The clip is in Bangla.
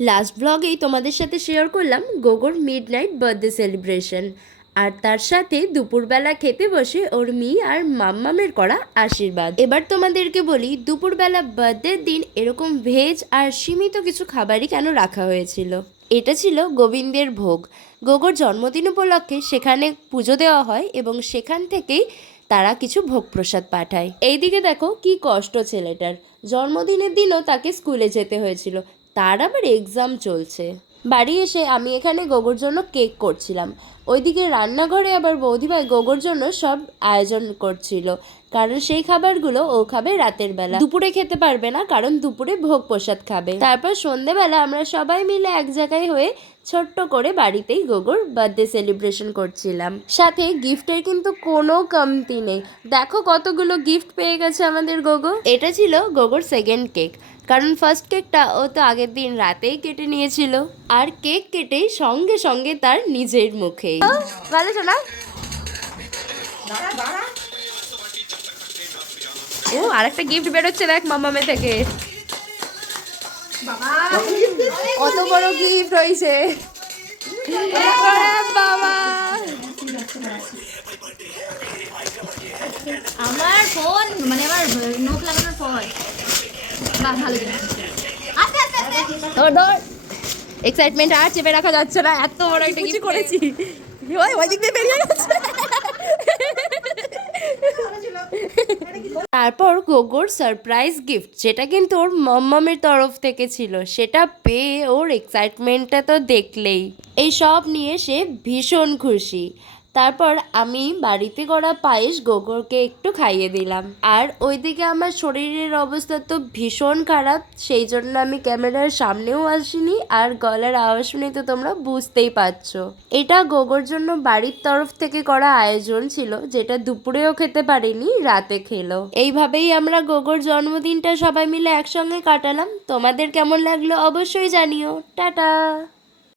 লাস্ট ব্লগেই তোমাদের সাথে শেয়ার করলাম গোগোর মিডনাইট বার্থডে সেলিব্রেশন, আর তার সাথে দুপুরবেলা খেতে বসে ওর মি আর মাম্মামের করা আশীর্বাদ। এবার তোমাদেরকে বলি দুপুরবেলা বার্থডের দিন এরকম ভেজ আর সীমিত কিছু খাবারই কেন রাখা হয়েছিল। এটা ছিল গোবিন্দের ভোগ। গোগোর জন্মদিন উপলক্ষে সেখানে পুজো দেওয়া হয় এবং সেখান থেকেই তারা কিছু ভোগ প্রসাদ পাঠায়। এইদিকে দেখো কি কষ্ট ছেলেটার, জন্মদিনের দিনও তাকে স্কুলে যেতে হয়েছিল, তার আবার এক্সাম চলছে। বাড়ি এসে আমি এখানে গোগোর জন্য কেক করছিলাম, ওইদিকে রান্নাঘরে আবার বৌদিভাই গোগোর জন্য সব আয়োজন করছিল, কারণ সেই খাবারগুলো ও খাবে রাতের বেলা, দুপুরে খেতে পারবে না কারণ দুপুরে ভোগ প্রসাদ খাবে। তারপর সন্ধেবেলা আমরা সবাই মিলে এক জায়গায় হয়ে ছোট্ট করে বাড়িতেই গোগোর বার্থডে সেলিব্রেশন করছিলাম। সাথে গিফটের কিন্তু কোনো কমতি নেই, দেখো কতগুলো গিফট পেয়ে গেছে আমাদের গোগো। এটা ছিল গোগোর সেকেন্ড কেক, কারণ ফার্স্ট কেকটা ও তো আগের দিন রাতেই কেটে নিয়েছিল, আর কেক কেটেই সঙ্গে সঙ্গে তার নিজের মুখেই। ভালো শোনা। ও আরেকটা গিফট বেরোচ্ছে দেখ মামামে থেকে, কত বড় গিফট হয়েছে বাবা। আমার ফোন মানে আমার নোট লাগানোর পর ভালো জিনিস। আস্তে আস্তে আস্তে ধর ধর, এক্সাইটমেন্ট আর চেপে রাখা যাচ্ছে না, এত বড় একটা গিফট করেছি। ওই দিক দিয়ে বেরিয়ে গেছে। তারপর গোগোর সারপ্রাইজ গিফট, যেটা কিন্তু ওর মাম্মামের তরফ থেকে ছিল, সেটা পেয়ে ওর এক্সাইটমেন্টটা তো দেখলেই। এই সব নিয়ে সে ভীষণ খুশি। তারপর আমি বাড়িতে করা পায়েস গোগোরকে একটু খাইয়ে দিলাম, আর ওইদিকে আমার শরীরের অবস্থা তো ভীষণ খারাপ, সেই জন্য আমি ক্যামেরার সামনেও আসিনি, আর গলার আওয়াজ শুনে তো তোমরা বুঝতেই পারছো। এটা গোগোর জন্য বাড়ির তরফ থেকে করা আয়োজন ছিল, যেটা দুপুরেও খেতে পারিনি, রাতে খেলো। এইভাবেই আমরা গোগোর জন্মদিনটা সবাই মিলে একসঙ্গে কাটালাম। তোমাদের কেমন লাগলো অবশ্যই জানিও। টাটা।